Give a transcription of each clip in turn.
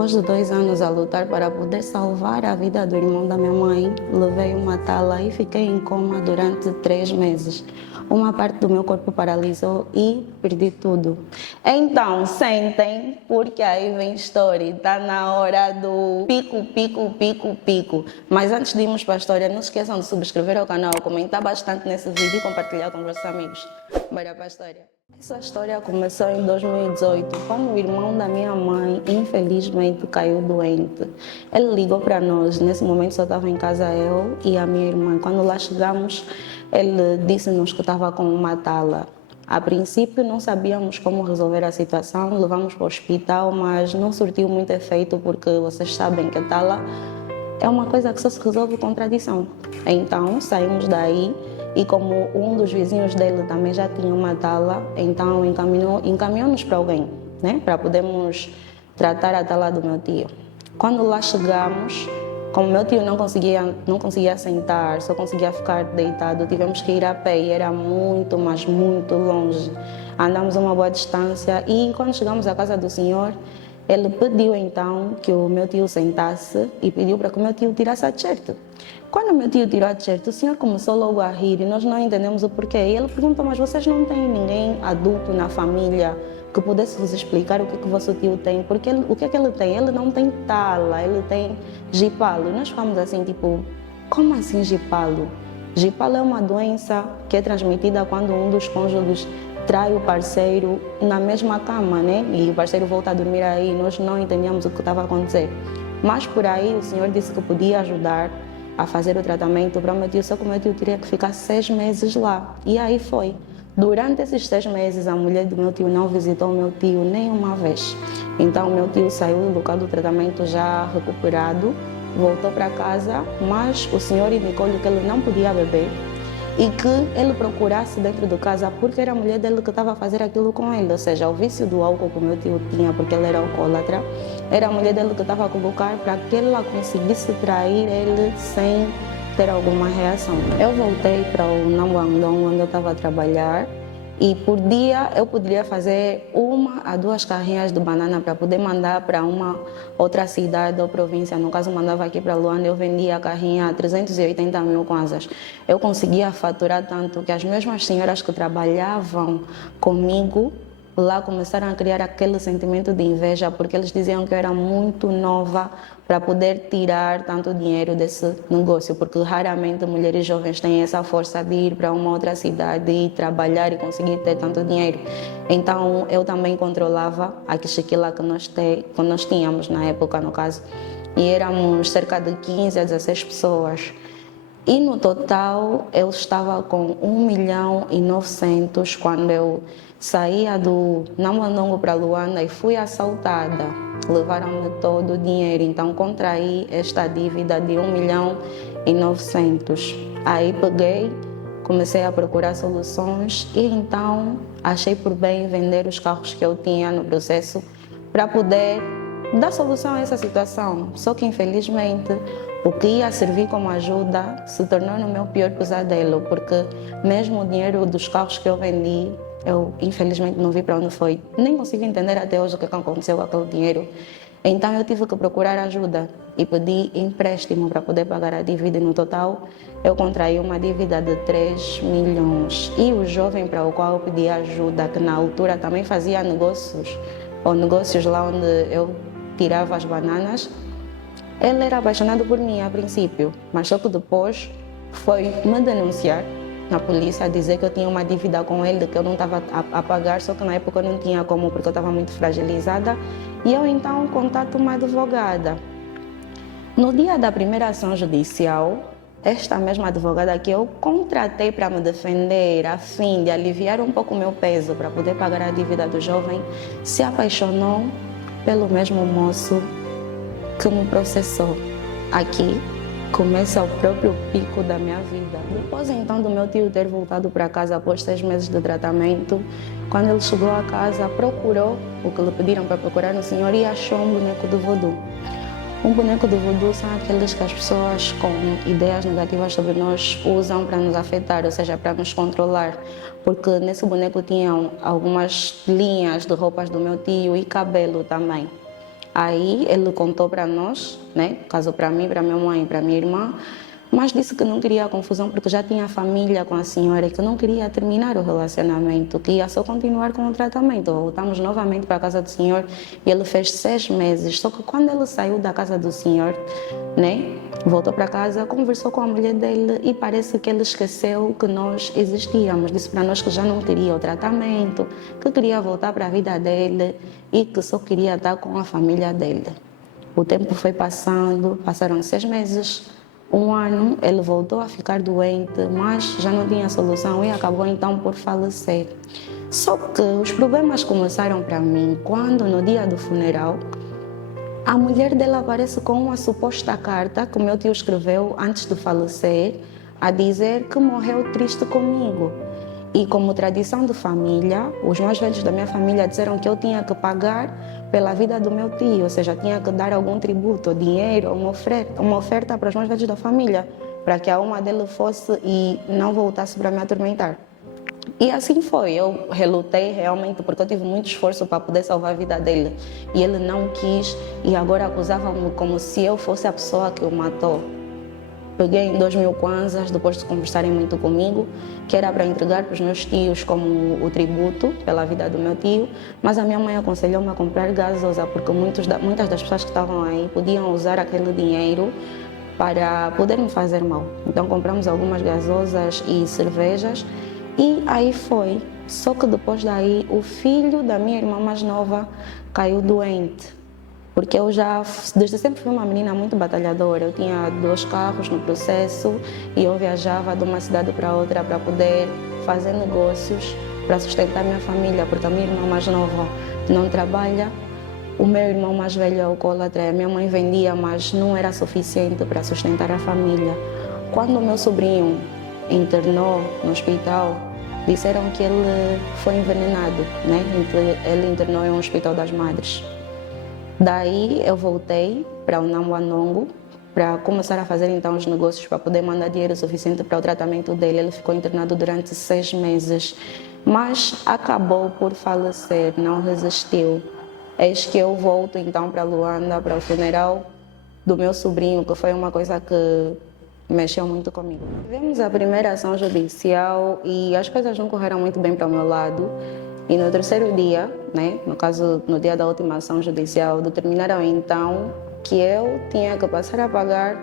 Depois de 2 anos a lutar para poder salvar a vida do irmão da minha mãe, levei uma tala e fiquei em coma durante 3 meses. Uma parte do meu corpo paralisou e perdi tudo. Então, sentem, porque aí vem história. Está na hora do pico, pico, pico, pico. Mas antes de irmos para a história, não se esqueçam de subscrever ao canal, comentar bastante nesse vídeo e compartilhar com vossos amigos. Bora para a história. Essa história começou em 2018, quando o irmão da minha mãe, infelizmente, caiu doente. Ele ligou para nós, nesse momento só estava em casa eu e a minha irmã. Quando lá chegamos, ele disse-nos que estava com uma tala. A princípio não sabíamos como resolver a situação, levamos para o hospital, mas não surtiu muito efeito porque vocês sabem que a tala é uma coisa que só se resolve com tradição. Então saímos daí e como um dos vizinhos dele também já tinha uma tala, então encaminhou-nos para alguém, né, para podermos tratar a tala do meu tio. Quando lá chegamos, como meu tio não conseguia sentar, só conseguia ficar deitado, tivemos que ir a pé e era muito, mas muito longe. Andamos uma boa distância e quando chegamos à casa do senhor, ele pediu então que o meu tio sentasse e pediu para que o meu tio tirasse a t-shirt. Quando o meu tio tirou a t-shirt, o senhor começou logo a rir e nós não entendemos o porquê. E ele perguntou, mas vocês não têm ninguém adulto na família que pudesse vos explicar o que o vosso tio tem? Porque o que é que ele tem? Ele não tem tala, ele tem gipalo. E nós ficamos assim, tipo, como assim gipalo? Gipalo é uma doença que é transmitida quando um dos cônjuges trai o parceiro na mesma cama, né? E o parceiro volta a dormir aí, nós não entendíamos o que estava a acontecer. Mas por aí o senhor disse que podia ajudar a fazer o tratamento para o meu tio, só que o meu tio teria que ficar 6 meses lá. E aí foi. Durante esses 6 meses, a mulher do meu tio não visitou o meu tio nenhuma vez. Então o meu tio saiu do local do tratamento já recuperado, voltou para casa, mas o senhor indicou-lhe que ele não podia beber e que ele procurasse dentro de casa porque era a mulher dele que estava a fazer aquilo com ele, ou seja, o vício do álcool que o meu tio tinha, porque ele era alcoólatra, era a mulher dele que estava a colocar para que ela conseguisse trair ele sem ter alguma reação. Eu voltei para o Nambuandong, onde eu estava a trabalhar, e por dia eu poderia fazer 1 a 2 carrinhas de banana para poder mandar para uma outra cidade ou província. No caso, mandava aqui para Luanda, eu vendia a carrinha a 380 mil kwanzas. Eu conseguia faturar tanto que as mesmas senhoras que trabalhavam comigo lá começaram a criar aquele sentimento de inveja, porque eles diziam que eu era muito nova para poder tirar tanto dinheiro desse negócio, porque raramente mulheres jovens têm essa força de ir para uma outra cidade e trabalhar e conseguir ter tanto dinheiro. Então eu também controlava a quichiquila que nós tínhamos na época, no caso, e éramos cerca de 15 a 16 pessoas. E no total eu estava com 1.900.000 quando eu saía do Nambuandongo para Luanda e fui assaltada. Levaram-me todo o dinheiro, então contraí esta dívida de 1.900.000. Aí peguei, comecei a procurar soluções e então achei por bem vender os carros que eu tinha no processo para poder dar solução a essa situação. Só que infelizmente o que ia servir como ajuda se tornou no meu pior pesadelo, porque mesmo o dinheiro dos carros que eu vendi, eu infelizmente não vi para onde foi. Nem consigo entender até hoje o que aconteceu com aquele dinheiro. Então eu tive que procurar ajuda e pedi empréstimo para poder pagar a dívida. E no total eu contraí uma dívida de 3 milhões. E o jovem para o qual eu pedi ajuda, que na altura também fazia negócios lá onde eu tirava as bananas, ele era apaixonado por mim a princípio, mas só que depois foi me denunciar na polícia, dizer que eu tinha uma dívida com ele, que eu não estava a pagar, só que na época eu não tinha como, porque eu estava muito fragilizada. E eu então contato uma advogada. No dia da primeira ação judicial, esta mesma advogada que eu contratei para me defender, a fim de aliviar um pouco o meu peso para poder pagar a dívida do jovem, se apaixonou pelo mesmo moço que me processou. Aqui começa o próprio pico da minha vida. Depois então do meu tio ter voltado para casa após 6 meses de tratamento, quando ele chegou a casa, procurou o que lhe pediram para procurar no senhor e achou um boneco do voodoo. Um boneco do voodoo são aqueles que as pessoas com ideias negativas sobre nós usam para nos afetar, ou seja, para nos controlar. Porque nesse boneco tinham algumas linhas de roupas do meu tio e cabelo também. Aí ele contou para nós, né? Caso para mim, para minha mãe, para minha irmã, mas disse que não queria confusão porque já tinha família com a senhora e que não queria terminar o relacionamento, que ia só continuar com o tratamento. Voltamos novamente para a casa do senhor e ele fez 6 meses. Só que quando ele saiu da casa do senhor, né, voltou para casa, conversou com a mulher dele e parece que ele esqueceu que nós existíamos. Disse para nós que já não queria o tratamento, que queria voltar para a vida dele e que só queria estar com a família dele. O tempo foi passando, passaram 6 meses. 1 ano, ele voltou a ficar doente, mas já não tinha solução e acabou então por falecer. Só que os problemas começaram para mim quando, no dia do funeral, a mulher dele aparece com uma suposta carta que o meu tio escreveu antes de falecer, a dizer que morreu triste comigo. E como tradição de família, os mais velhos da minha família disseram que eu tinha que pagar pela vida do meu tio, ou seja, tinha que dar algum tributo, dinheiro, uma oferta para os mais velhos da família, para que a alma dele fosse e não voltasse para me atormentar. E assim foi, eu relutei realmente porque eu tive muito esforço para poder salvar a vida dele. E ele não quis e agora acusava-me como se eu fosse a pessoa que o matou. Peguei 2.000 kwanzas, depois de conversarem muito comigo, que era para entregar para os meus tios como o tributo pela vida do meu tio, mas a minha mãe aconselhou-me a comprar gasosa, porque muitas das pessoas que estavam aí podiam usar aquele dinheiro para poder me fazer mal. Então compramos algumas gasosas e cervejas e aí foi. Só que depois daí o filho da minha irmã mais nova caiu doente. Porque eu já, desde sempre fui uma menina muito batalhadora. Eu tinha 2 carros no processo e eu viajava de uma cidade para outra para poder fazer negócios, para sustentar minha família, porque a minha irmã mais nova não trabalha, o meu irmão mais velho é alcoólatra, a minha mãe vendia, mas não era suficiente para sustentar a família. Quando o meu sobrinho internou no hospital, disseram que ele foi envenenado, né? Ele internou em um hospital das madres. Daí eu voltei para o Namwanongo para começar a fazer então os negócios para poder mandar dinheiro suficiente para o tratamento dele. Ele ficou internado durante 6 meses, mas acabou por falecer, não resistiu. Eis que eu volto então para Luanda, para o funeral do meu sobrinho, que foi uma coisa que mexeu muito comigo. Tivemos a primeira ação judicial e as coisas não correram muito bem para o meu lado. E no 3º dia, né, no caso, no dia da última ação judicial, determinaram então que eu tinha que passar a pagar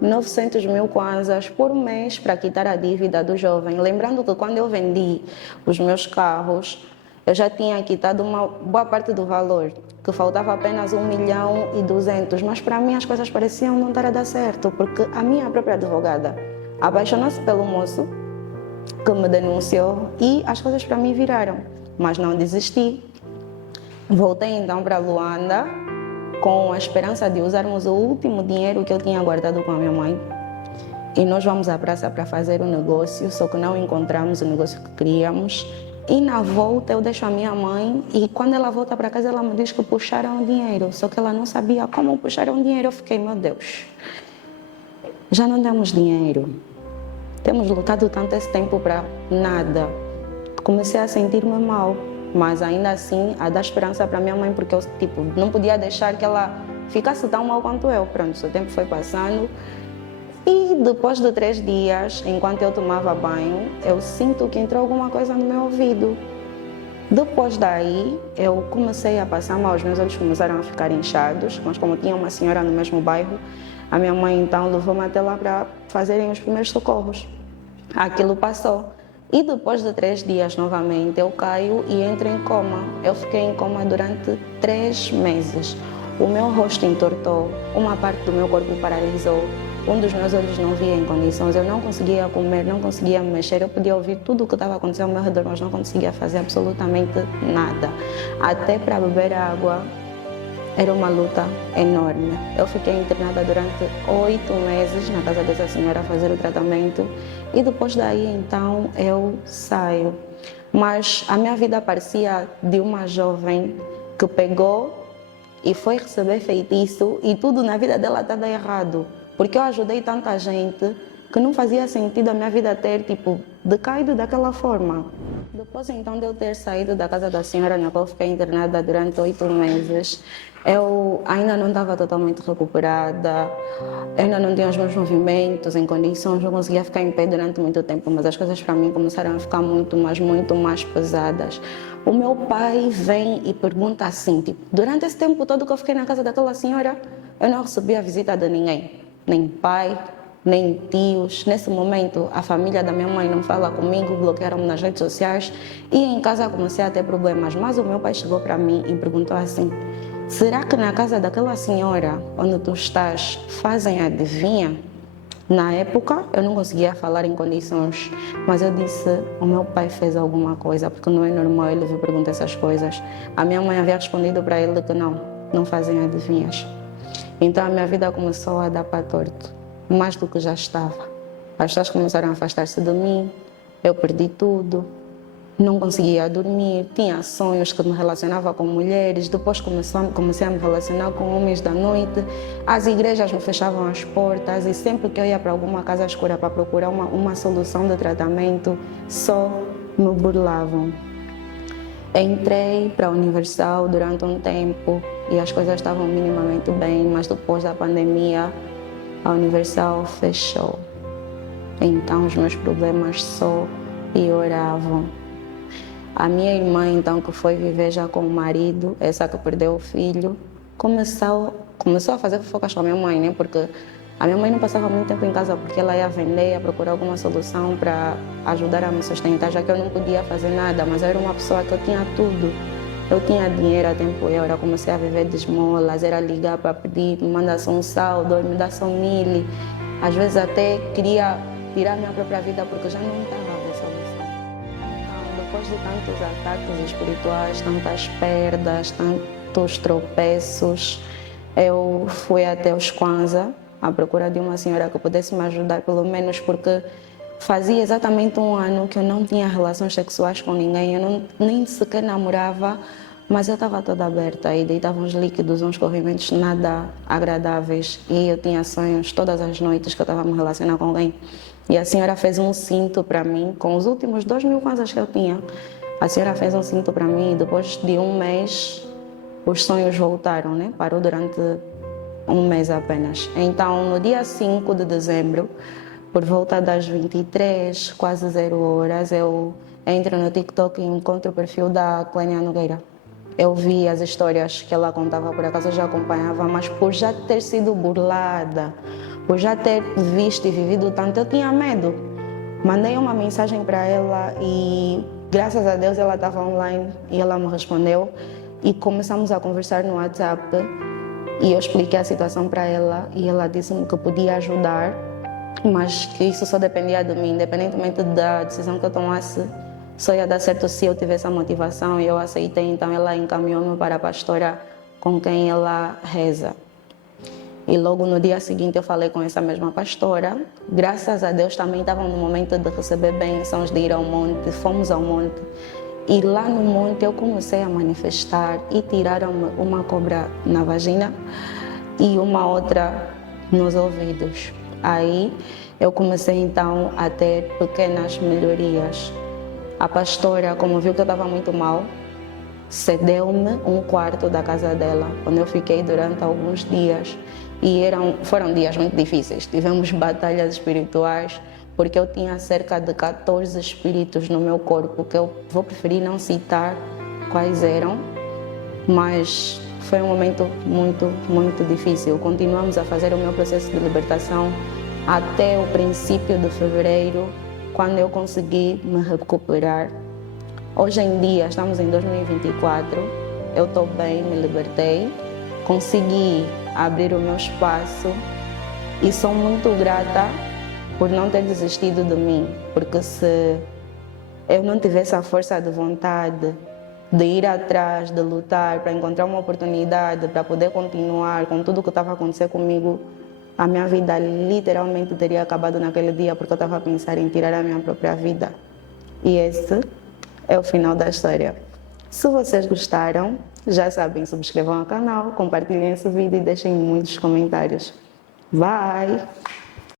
900.000 kwanzas por mês para quitar a dívida do jovem. Lembrando que quando eu vendi os meus carros, eu já tinha quitado uma boa parte do valor, que faltava apenas 1.200.000, mas para mim as coisas pareciam não estar a dar certo, porque a minha própria advogada apaixonou-se pelo moço que me denunciou e as coisas para mim viraram. Mas não desisti. Voltei então para Luanda com a esperança de usarmos o último dinheiro que eu tinha guardado com a minha mãe. E nós vamos à praça para fazer o negócio, só que não encontramos o negócio que queríamos. E na volta eu deixo a minha mãe e quando ela volta para casa ela me diz que puxaram o dinheiro, só que ela não sabia como puxaram o dinheiro. Eu fiquei, meu Deus, já não temos dinheiro. Temos lutado tanto esse tempo para nada. Comecei a sentir-me mal, mas ainda assim a dar esperança para minha mãe, porque eu não podia deixar que ela ficasse tão mal quanto eu. Pronto, o tempo foi passando e depois de 3 dias, enquanto eu tomava banho, eu sinto que entrou alguma coisa no meu ouvido. Depois daí, eu comecei a passar mal, os meus olhos começaram a ficar inchados, mas como tinha uma senhora no mesmo bairro, a minha mãe então levou-me até lá para fazerem os primeiros socorros. Aquilo passou. E depois de 3 dias novamente eu caio e entro em coma. Eu fiquei em coma durante 3 meses. O meu rosto entortou, uma parte do meu corpo paralisou, um dos meus olhos não via em condições, eu não conseguia comer, não conseguia me mexer, eu podia ouvir tudo o que estava acontecendo ao meu redor, mas não conseguia fazer absolutamente nada. Até para beber água era uma luta enorme. Eu fiquei internada durante 8 meses na casa dessa senhora a fazer o tratamento e depois daí então eu saio. Mas a minha vida parecia de uma jovem que pegou e foi receber feitiço e tudo na vida dela estava errado. Porque eu ajudei tanta gente que não fazia sentido a minha vida ter decaído daquela forma. Depois então de eu ter saído da casa da senhora na qual fiquei internada durante 8 meses, eu ainda não estava totalmente recuperada, eu ainda não tinha os meus movimentos em condições, não conseguia ficar em pé durante muito tempo, mas as coisas para mim começaram a ficar muito mais pesadas. O meu pai vem e pergunta assim, tipo, durante esse tempo todo que eu fiquei na casa daquela senhora, eu não recebi a visita de ninguém, nem pai, nem tios. Nesse momento, a família da minha mãe não fala comigo, bloquearam-me nas redes sociais e em casa comecei a ter problemas. Mas o meu pai chegou para mim e perguntou assim: será que na casa daquela senhora onde tu estás fazem adivinha? Na época, eu não conseguia falar em condições, mas eu disse: o meu pai fez alguma coisa, porque não é normal ele vir perguntar essas coisas. A minha mãe havia respondido para ele que não fazem adivinhas. Então a minha vida começou a dar para torto, mais do que já estava. As pessoas começaram a afastar-se de mim, eu perdi tudo, não conseguia dormir, tinha sonhos que me relacionava com mulheres, depois comecei a me relacionar com homens da noite, as igrejas me fechavam as portas e sempre que eu ia para alguma casa escura para procurar uma solução de tratamento, só me burlavam. Entrei para a Universal durante um tempo e as coisas estavam minimamente bem, mas depois da pandemia a Universal fechou. Então os meus problemas só pioravam. A minha irmã, então, que foi viver já com o marido, essa que perdeu o filho, começou a fazer fofocas com a minha mãe, né? Porque a minha mãe não passava muito tempo em casa porque ela ia vender, ia procurar alguma solução para ajudar a me sustentar, já que eu não podia fazer nada, mas eu era uma pessoa que eu tinha tudo. Eu tinha dinheiro a tempo e eu comecei a viver de esmolas, era ligar para pedir, me mandasse um saldo, me dá só 1000. Às vezes até queria tirar minha própria vida porque já não estava a ver solução. Então, depois de tantos ataques espirituais, tantas perdas, tantos tropeços, eu fui até os Kwanzaa à procura de uma senhora que pudesse me ajudar, pelo menos porque fazia exatamente um ano que eu não tinha relações sexuais com ninguém, eu nem sequer namorava, mas eu estava toda aberta e deitava uns líquidos, uns corrimentos nada agradáveis e eu tinha sonhos todas as noites que eu estava a me relacionar com alguém. E a senhora fez um cinto para mim, com os últimos 2000 kwanzas que eu tinha. A senhora fez um cinto para mim e depois de um mês os sonhos voltaram, né? Parou durante um mês apenas. Então, no dia 5 de dezembro, por volta das 23, quase 0 horas, eu entro no TikTok e encontro o perfil da Clénia Nogueira. Eu vi as histórias que ela contava, por acaso eu já acompanhava, mas por já ter sido burlada, por já ter visto e vivido tanto, eu tinha medo. Mandei uma mensagem para ela e, graças a Deus, ela estava online e ela me respondeu. E começamos a conversar no WhatsApp e eu expliquei a situação para ela e ela disse-me que podia ajudar, mas que isso só dependia de mim, independentemente da decisão que eu tomasse, só ia dar certo se eu tivesse a motivação e eu aceitei. Então ela encaminhou-me para a pastora com quem ela reza. E logo no dia seguinte eu falei com essa mesma pastora. Graças a Deus também estavam no momento de receber bênçãos, de ir ao monte, fomos ao monte. E lá no monte eu comecei a manifestar e tiraram uma cobra na vagina e uma outra nos ouvidos. Aí eu comecei então a ter pequenas melhorias. A pastora, como viu que eu estava muito mal, cedeu-me um quarto da casa dela, onde eu fiquei durante alguns dias. E foram dias muito difíceis. Tivemos batalhas espirituais, porque eu tinha cerca de 14 espíritos no meu corpo, que eu vou preferir não citar quais eram, mas foi um momento muito, muito difícil. Continuamos a fazer o meu processo de libertação até o princípio de fevereiro, quando eu consegui me recuperar. Hoje em dia, estamos em 2024, eu estou bem, me libertei, consegui abrir o meu espaço e sou muito grata por não ter desistido de mim, porque se eu não tivesse a força de vontade de ir atrás, de lutar para encontrar uma oportunidade, para poder continuar com tudo o que estava acontecendo comigo, a minha vida literalmente teria acabado naquele dia, porque eu estava a pensar em tirar a minha própria vida. E esse é o final da história. Se vocês gostaram, já sabem, subscrevam o canal, compartilhem esse vídeo e deixem muitos comentários. Bye!